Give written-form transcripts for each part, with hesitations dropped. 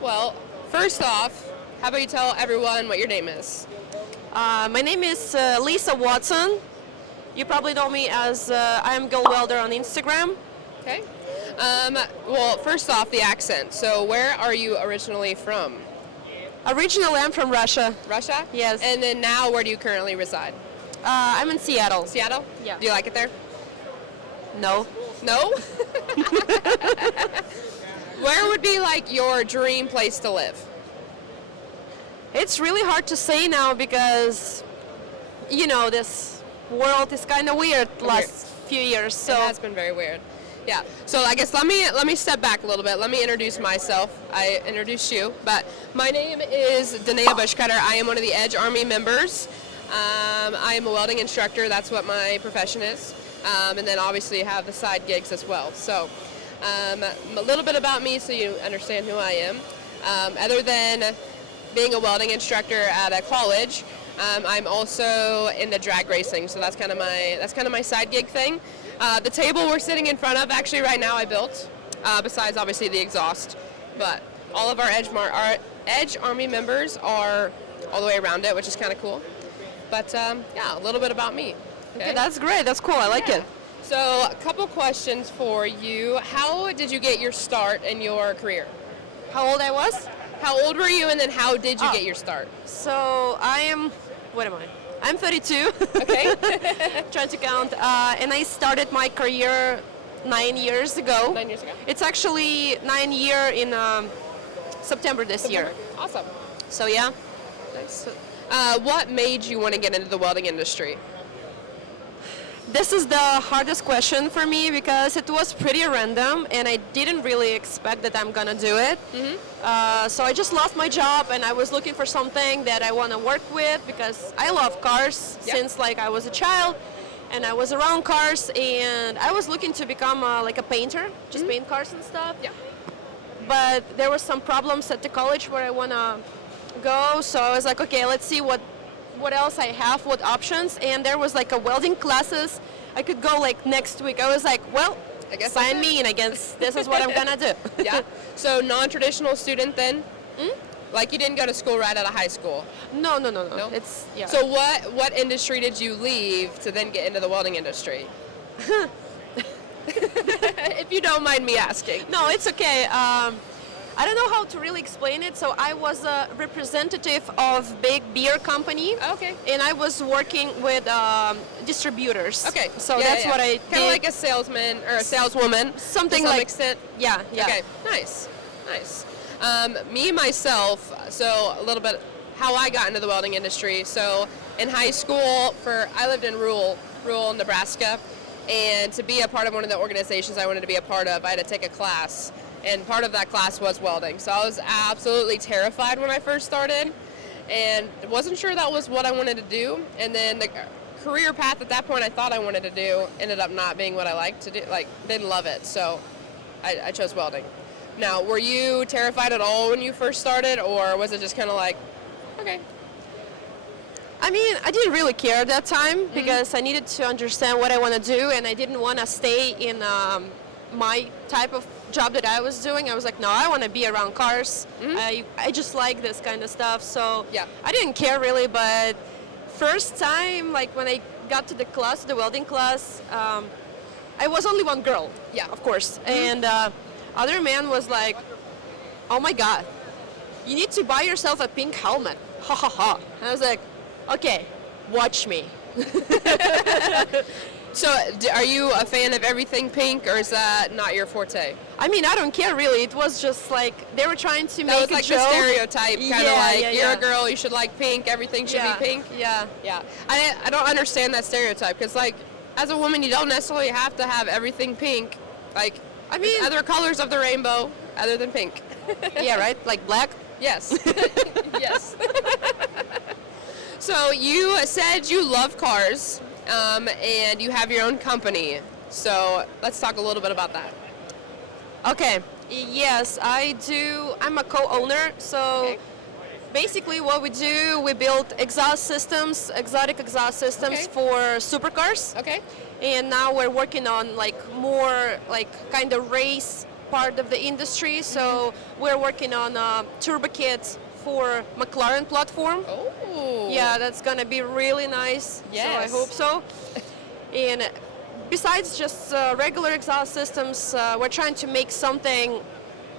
Well, first off, how about you tell everyone what your name is? My name is Lisa Watson. You probably know me as I am Girl Welder on Instagram. Okay. Well, first off, the accent. So where are you originally from? Originally, I'm from Russia. Russia? Yes. And then now, where do you currently reside? I'm in Seattle. Seattle? Yeah. Do you like it there? No. No? Where would be like your dream place to live? It's really hard to say now because, this world is kind of weird last few years. So It has been very weird. Yeah. So I guess let me step back a little bit. Let me introduce myself. I introduced you, but my name is Danea Bushcutter. I am one of the Edge Army members. I am a welding instructor. That's what my profession is. And then obviously have the side gigs as well. So a little bit about me so you understand who I am. Other than being a welding instructor at a college, I'm also into drag racing. So that's kind of my side gig thing. The table we're sitting in front of, actually right now I built, besides obviously the exhaust. But all of our Edge Army members are all the way around it, which is kind of cool. But yeah, a little bit about me. Okay, that's great. That's cool. I like it. So a couple questions for you. How did you get your start in your career? How old I was? How old were you, and then how did you get your start? So what am I? I'm 32. Okay. Trying to count. And I started my career 9 years ago. 9 years ago? It's actually 9 year in September this year. Awesome. So yeah. Nice. What made you want to get into the welding industry? This is the hardest question for me because it was pretty random and I didn't really expect that I'm gonna do it. So I just lost my job and I was looking for something that I want to work with because I love cars since like I was a child and I was around cars and I was looking to become like a painter, just paint cars and stuff. Yeah. But there were some problems at the college where I want to go, so I was like, okay, let's see what else I have, what options, and there was like a welding classes. I could go like next week. I was like, well, I guess sign me in. I guess this is what I'm gonna do. Yeah. So non-traditional student then? Like you didn't go to school right out of high school? No. No? It's So what industry did you leave to then get into the welding industry? If you don't mind me asking. No, it's okay. I don't know how to really explain it. So I was a representative of big beer company. Okay. And I was working with distributors. Okay. So that's what I kind of like a salesman or a saleswoman. Something to some like extent. Yeah. Okay. Nice. Me myself. So a little bit how I got into the welding industry. So in high school, I lived in rural Nebraska, and to be a part of one of the organizations I wanted to be a part of, I had to take a class. And part of that class was welding. So I was absolutely terrified when I first started and wasn't sure that was what I wanted to do. And then the career path at that point I thought I wanted to do ended up not being what I liked to do, didn't love it. So I chose welding. Now, were you terrified at all when you first started, or was it just kind of like, okay? I mean, I didn't really care at that time because I needed to understand what I want to do and I didn't want to stay in my type of job that I was doing. I was like, no, I want to be around cars. I just like this kind of stuff. So yeah. I didn't care really, but first time, like when I got to the class, the welding class, I was only one girl. Yeah. Of course. And other man was like, oh my God, you need to buy yourself a pink helmet. Ha ha ha. And I was like, okay, watch me. So, are you a fan of everything pink, or is that not your forte? I mean, I don't care really. It was just like they were trying to make was a like joke. the stereotype, kind of you're yeah. a girl, you should like pink, everything should be pink. Yeah. Yeah. I don't understand that stereotype because, like, as a woman, you don't necessarily have to have everything pink. Like, I mean, other colors of the rainbow other than pink. Yeah, right? Like black? Yes. Yes. So you said you love cars. And you have your own company. So let's talk a little bit about that. Okay. Yes, I do. I'm a co-owner. So basically what we do, we build exhaust systems, exotic exhaust systems for supercars. Okay. And now we're working on like more like kind of race part of the industry. So we're working on turbo kits for McLaren platform. Oh. Yeah, that's gonna be really nice. Yes. So I hope so. And besides just regular exhaust systems, we're trying to make something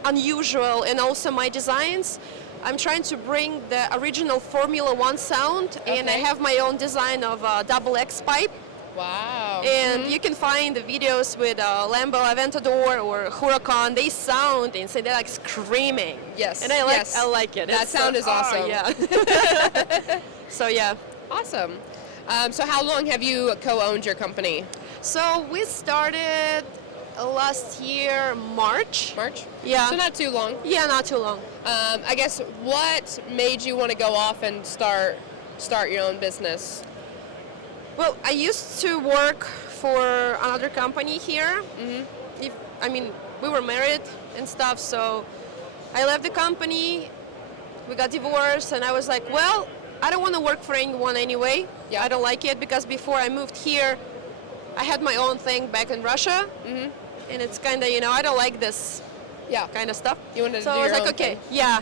unusual, and also my designs. I'm trying to bring the original Formula One sound, and I Okay. have my own design of a double X pipe. Wow. And you can find the videos with Lambo Aventador or Huracan. They sound insane. They're like screaming. Yes. And I like yes. I like it. That It's, sound is awesome. Yeah. So yeah. Awesome. So how long have you co-owned your company? So we started last year, March. March? Yeah. So not too long. Yeah, not too long. I guess what made you want to go off and start your own business? Well, I used to work for another company here. We were married and stuff, so I left the company. We got divorced, and I was like, well, I don't want to work for anyone anyway. Yeah. I don't like it, because before I moved here, I had my own thing back in Russia, and it's kind of, I don't like this Yeah. kind of stuff. You wanted to so do I was your like, own okay, thing. yeah.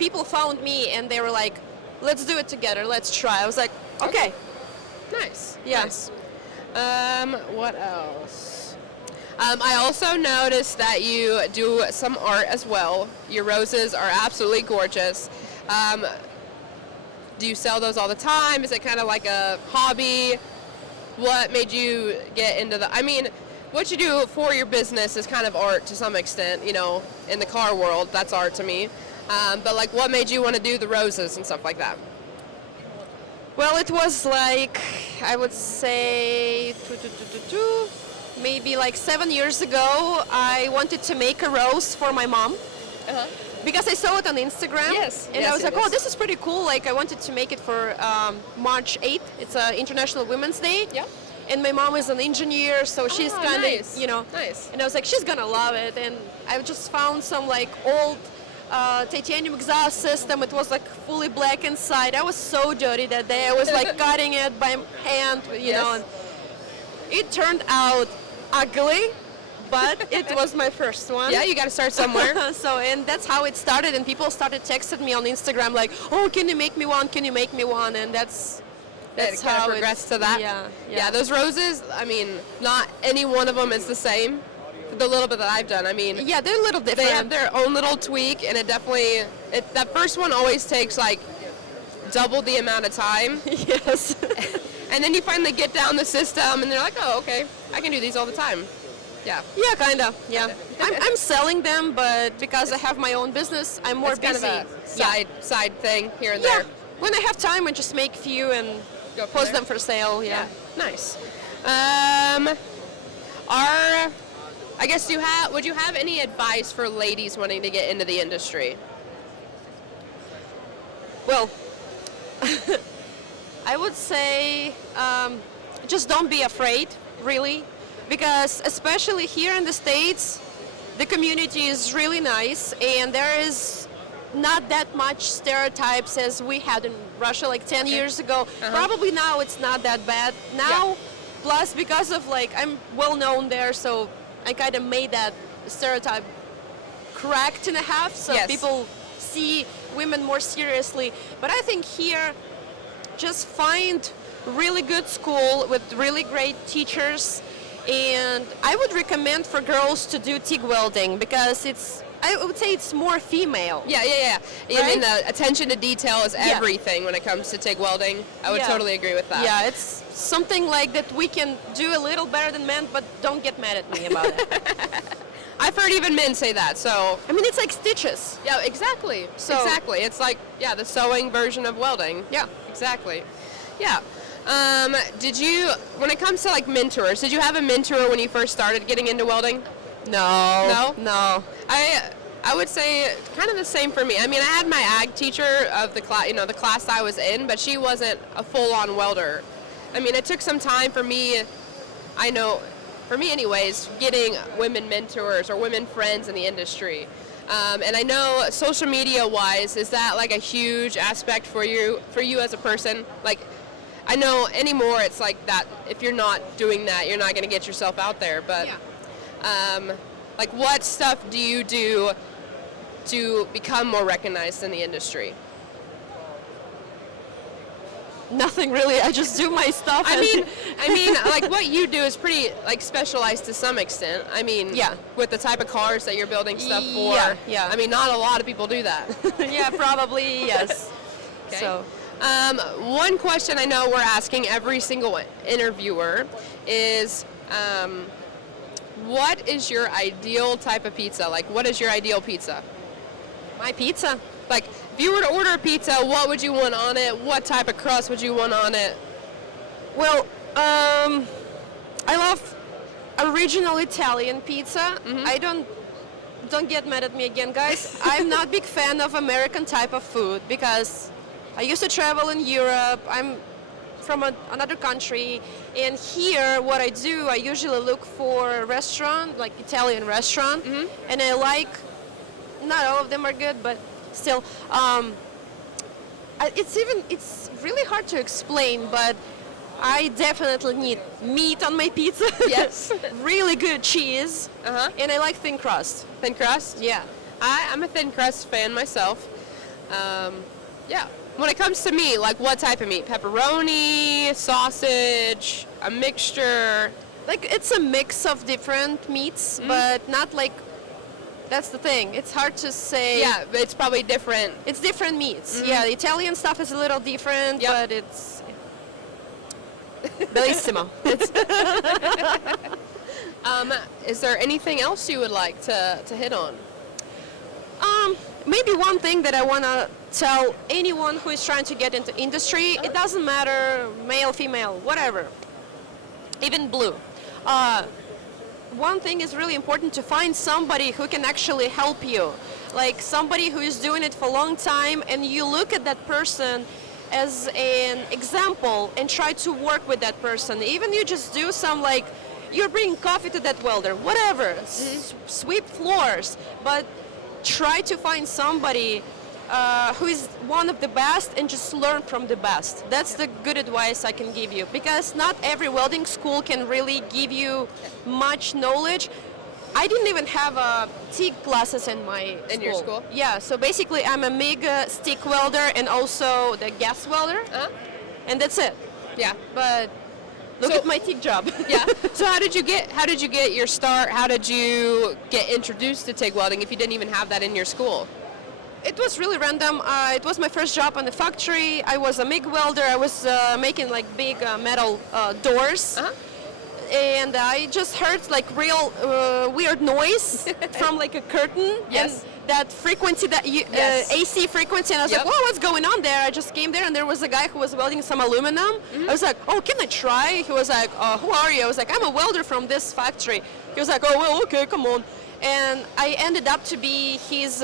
People found me, and they were like, let's do it together, let's try. I was like, okay. Nice. Yeah. Nice. What else? I also noticed that you do some art as well. Your roses are absolutely gorgeous. Do you sell those all the time? Is it kind of like a hobby? What made you get into what you do for your business is kind of art to some extent, in the car world, that's art to me. But like, what made you want to do the roses and stuff like that? Well, it was like, I would say, maybe like 7 years ago, I wanted to make a rose for my mom. Uh-huh. Because I saw it on Instagram. Yes, And yes, I was it like, oh, is. this is pretty cool. Like, I wanted to make it for March 8th. It's International Women's Day. Yeah. And my mom is an engineer, so she's kind of, nice. Nice. And I was like, she's gonna love it. And I just found some like old titanium exhaust system. It was like fully black inside. I was so dirty that day. I was like cutting it by hand, you know. And it turned out ugly, but it was my first one. Yeah, you got to start somewhere. And that's how it started. And people started texting me on Instagram like, oh, can you make me one? Can you make me one? And that's It kind how of progressed to that. Yeah. Those roses, not any one of them is the same. The little bit that I've done, Yeah, they're a little different. they have their own little tweak, and it definitely, that first one always takes like double the amount of time. Yes. And then you finally get down the system, and they're like, oh, okay, I can do these all the time. Yeah. Yeah, kind of. Yeah. I'm selling them, but because I have my own business, I'm more It's kind busy. of a side thing here and Yeah. there. When I have time, I just make a few and Go from post there. them for sale. Yeah. Nice. Would you have any advice for ladies wanting to get into the industry? Well, I would say just don't be afraid, really, because especially here in the States, the community is really nice, and there is not that much stereotypes as we had in Russia like 10 years ago. Probably now it's not that bad. Now, plus because of I'm well known there, so I kind of made that stereotype cracked in half, so Yes. people see women more seriously. But I think here, just find really good school with really great teachers, and I would recommend for girls to do TIG welding because I would say it's more female. Yeah. Right? The attention to detail is everything when it comes to TIG welding. I would totally agree with that. Yeah, it's something like that we can do a little better than men, but don't get mad at me about it. I've heard even men say that, so. It's like stitches. Yeah, exactly. Exactly. It's like, the sewing version of welding. Yeah. Exactly. Yeah. When it comes to mentors, did you have a mentor when you first started getting into welding? No. I would say kind of the same for me. I had my ag teacher of the class, the class I was in, but she wasn't a full-on welder. It took some time for me, for me anyways, getting women mentors or women friends in the industry. And I know social media-wise, is that a huge aspect for you as a person? I know anymore it's like that if you're not doing that, you're not going to get yourself out there, but Like, what stuff do you do to become more recognized in the industry? Nothing really. I just do my stuff. I mean, like what you do is pretty like specialized to some extent. I mean, Yeah. with the type of cars that you're building stuff for. Yeah, yeah. I mean, not a lot of people do that. yeah, probably yes. Okay. So One question I know we're asking every single interviewer is, what is your ideal type of pizza? Like, what is your ideal pizza? my pizza. Like, if you were to order a pizza, what would you want on it? What type of crust would you want on it? Well, I love original Italian pizza. I don't get mad at me again, guys. I'm not big fan of American type of food because I used to travel in Europe. I'm from another country, and here what I do, I usually look for a restaurant, like Italian restaurant, and I like. Not all of them are good, but still, it's really hard to explain, but I definitely need meat on my pizza. Yes. Really good cheese. Uh-huh. And I like thin crust. Thin crust? Yeah. I'm a thin crust fan myself. Yeah. When it comes to meat, like what type of meat? Pepperoni, sausage, a mixture? Like it's a mix of different meats, but not like, that's the thing. It's hard to say. Yeah, but it's probably different. It's different meats. Yeah, the Italian stuff is a little different, Yep. but it's bellissimo. It's Is there anything else you would like to hit on? maybe one thing that I want to tell anyone who is trying to get into industry, it doesn't matter male, female, whatever, even blue. One thing is really important to find somebody who can actually help you, like somebody who is doing it for a long time, and you look at that person as an example and try to work with that person. Even you just do some, like, you're bringing coffee to that welder, whatever, sweep floors, but try to find somebody who is one of the best and just learn from the best. That's the good advice I can give you, because not every welding school can really give you much knowledge. I didn't even have TIG classes in my school. In your school? Yeah, so basically I'm a MIG stick welder and also the gas welder, and that's it. Yeah. But look So- at my TIG job. Yeah. So how did you get your start? How did you get introduced to TIG welding if you didn't even have that in your school? It was really random. It was my first job on the factory. I was a MIG welder. I was making like big metal doors. And I just heard like real weird noise from like a curtain. Yes. And that frequency, that Yes. AC frequency, and I was Yep. like, whoa, what's going on there? I just came there and there was a guy who was welding some aluminum. I was like, oh, can I try? He was like, who are you? I was like, I'm a welder from this factory. He was like, oh, well, okay, come on. And I ended up to be his,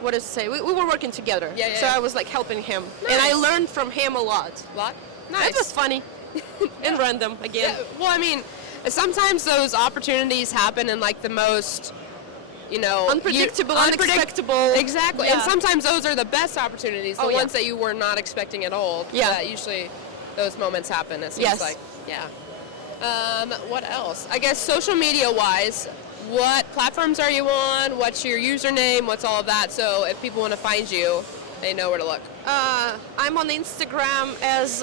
what does it say? We were working together. Yeah, so yeah. I was like helping him. And I Nice. learned from him a lot. Lot. It Nice. was funny and random again. Yeah, well, I mean, sometimes those opportunities happen in like the most, Unpredictable, unexpectable. Exactly. Yeah. And sometimes those are the best opportunities, the Oh, yeah. ones that you were not expecting at all. Yeah. That usually those moments happen, it seems Yes. like. Yeah. What else? I guess social media wise, what platforms are you on? What's your username? What's all of that? So if people want to find you, they know where to look. I'm on Instagram as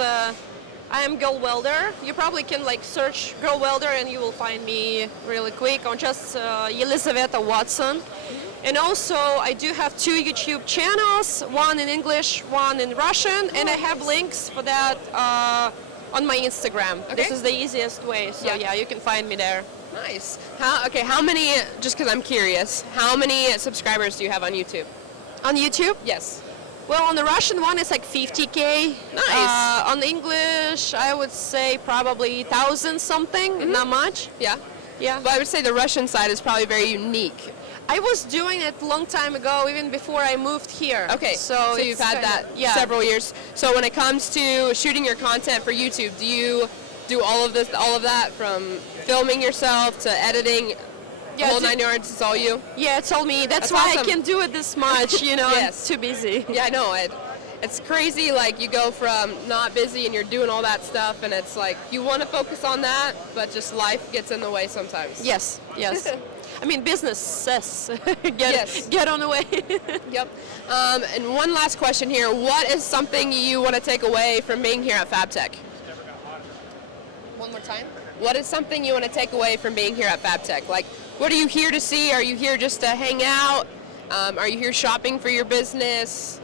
I am Girl Welder. You probably can like search Girl Welder and you will find me really quick, or just Elizaveta Watson. And also I do have 2 YouTube channels, one in English, one in Russian, and I have links for that on my Instagram. Okay. This is the easiest way, so yeah, you can find me there. Nice. How many, just because I'm curious, how many subscribers do you have on YouTube? On YouTube? Yes. Well, on the Russian one, it's like 50K. Nice. On English, I would say probably 1,000 something, not much. Yeah. Yeah. But I would say the Russian side is probably very unique. I was doing it a long time ago, even before I moved here. Okay. So you've had that yeah. several years. So when it comes to shooting your content for YouTube, do you do all of that from filming yourself to editing? The Yeah, whole to- 9 yards, it's all you? Yeah, it's all me. That's That's why awesome. I can't do it this much, Yes. I'm too busy. Yeah, I know. It's crazy, like you go from not busy and you're doing all that stuff, and it's like you want to focus on that, but just life gets in the way sometimes. Yes, yes. I mean, businesses. Yes. Get on the way. Yep. And one last question here. What is something you want to take away from being here at FABTECH? One more time. What is something you want to take away from being here at FABTECH? Like, what are you here to see? Are you here just to hang out? Are you here shopping for your business?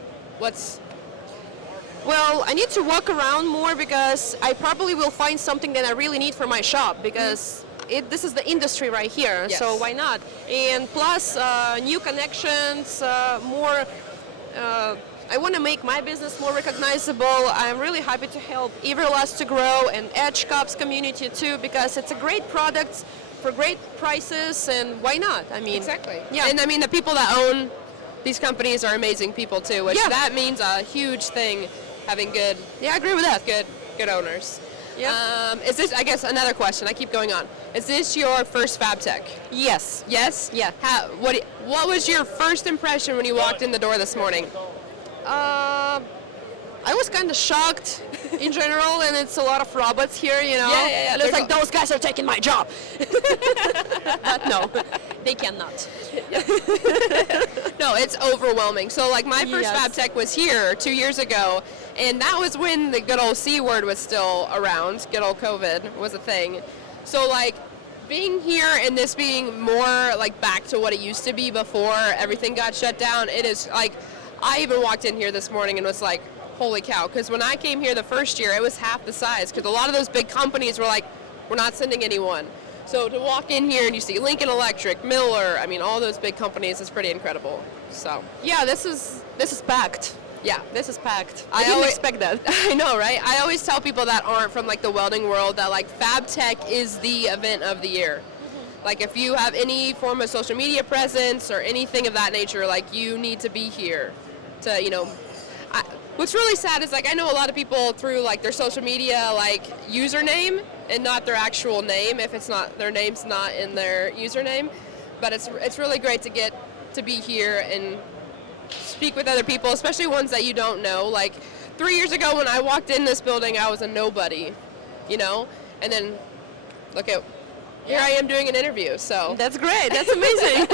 Well, I need to walk around more because I probably will find something that I really need for my shop because this is the industry right here, Yes. so why not? And plus, new connections, more. I want to make my business more recognizable. I'm really happy to help Everlast to grow and Edge Cups community too because it's a great product for great prices, and why not? I mean, Exactly. Yeah. And I mean, the people that own these companies are amazing people too, which Yeah. that means a huge thing, having good. Yeah, I agree with that. Good owners. Yeah. Is this? I guess another question. I keep going on. Is this your first FABTECH? Yes. Yes. Yeah. What was your first impression when you walked in the door this morning? I was kind of shocked in general, and it's a lot of robots here, you know. Yeah. And it's like, those guys are taking my job. But no, they cannot. No, it's overwhelming. So like my first Yes. FABTECH was here 2 years ago, and that was when the good old C word was still around. Good old COVID was a thing. So like being here and this being more like back to what it used to be before everything got shut down, it is like, I even walked in here this morning and was like, holy cow, because when I came here the first year, it was half the size, because a lot of those big companies were like, we're not sending anyone. So to walk in here and you see Lincoln Electric, Miller, I mean, all those big companies is pretty incredible. So Yeah, this is packed. yeah. This is packed. I I didn't always- expect that. I know, right? I always tell people that aren't from like the welding world that like FABTECH is the event of the year. Like if you have any form of social media presence or anything of that nature, like you need to be here to, you know, what's really sad is like I know a lot of people through like their social media like username and not their actual name if it's not their name's not in their username, but it's really great to get to be here and speak with other people, especially ones that you don't know. Like 3 years ago when I walked in this building, I was a nobody, you know, and then look at here I am doing an interview. So That's great. That's amazing.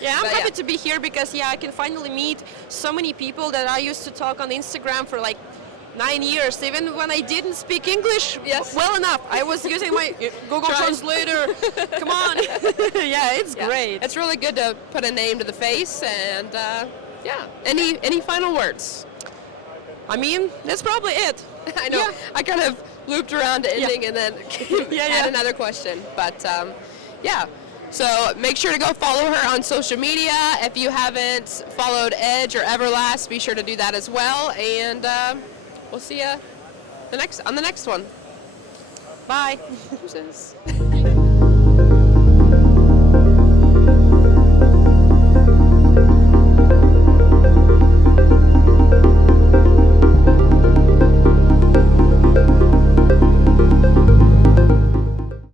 Yeah, I'm But happy yeah. to be here because I can finally meet so many people that I used to talk on Instagram for like 9 years, even when I didn't speak English Yes. well enough. I was using my Google Try. Translator. Come on. Yeah, it's yeah. great. It's really good to put a name to the face and yeah. Any final words? I mean, that's probably it. I know. Yeah. I kind of looped around to ending and then Yeah, had yeah. another question. But yeah. So make sure to go follow her on social media. If you haven't followed Edge or Everlast, be sure to do that as well. And we'll see you on the next one. Bye. Deuces.